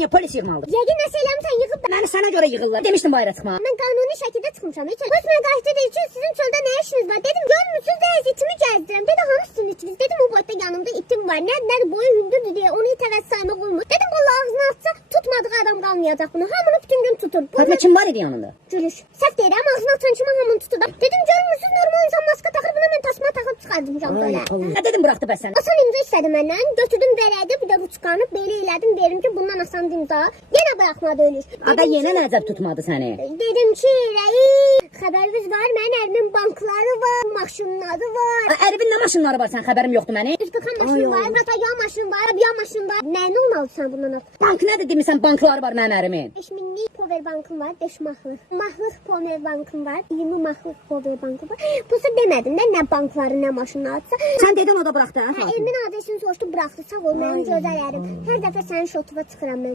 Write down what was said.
niyə polis yığmalıdır? Yəqin nəsə eləmisən yığıb Məni sənə görə yığırlar. Demişdim bayıra çıxma. Mən qanuni şəkildə çıxmışam. Heç Bəs mən qayıtdı dedi ki, sizin çöldə nə işiniz var? Dedim, görmürsüz də itimi gəzdirirəm. Dedi, hanı sizin itiniz? Dedim, o boyda yanımda itim var. Nə, nə boyu hündürdür deyə onu itə saymaq olmur. Dedim, vallahi ağzını açsa tutmadığı adam qalmayacaq bunu. Hamını bütün gün tutur. Bu Fatma kim var idi yanında? gülüş. Səhv deyirəm, ağzını açan kimi hamını tutur. Dedim, görmürsüz Ay, belə. Nə dedim buraxdı bəs sən? Asan imza istədi məndən. Götürdüm verədi, bir də ruçkanı belə elədim, verim ki, bundan asan imza. Yenə buraxmadı ölür. Ada yenə nəzər tutmadı səni. Dedim ki, rəis, xəbəriniz var, mənim ərimin bankları var, maşınları var. A, Əribin nə maşınları var sən xəbərim yoxdur mənim. Ay, maşını var, Natayan maşını var, Abiyan maşını var. Nəyini olmalısan bundan artıq? Bank nədir demisən bankları var mənim ərimin. 5 minlik power bankım var, 5 mahlıq. Mahlıq power bankım var, 20 mahlıq power bankım var. Bu sə demədim də nə bankları, nə maşınlarsa. Sən dedin o da buraxdı ha? Hə, evimin adresini soruşdu, buraxdı. Sağ ol, mənim gözəl ərim. Hər dəfə sənin şotuva çıxıram mən.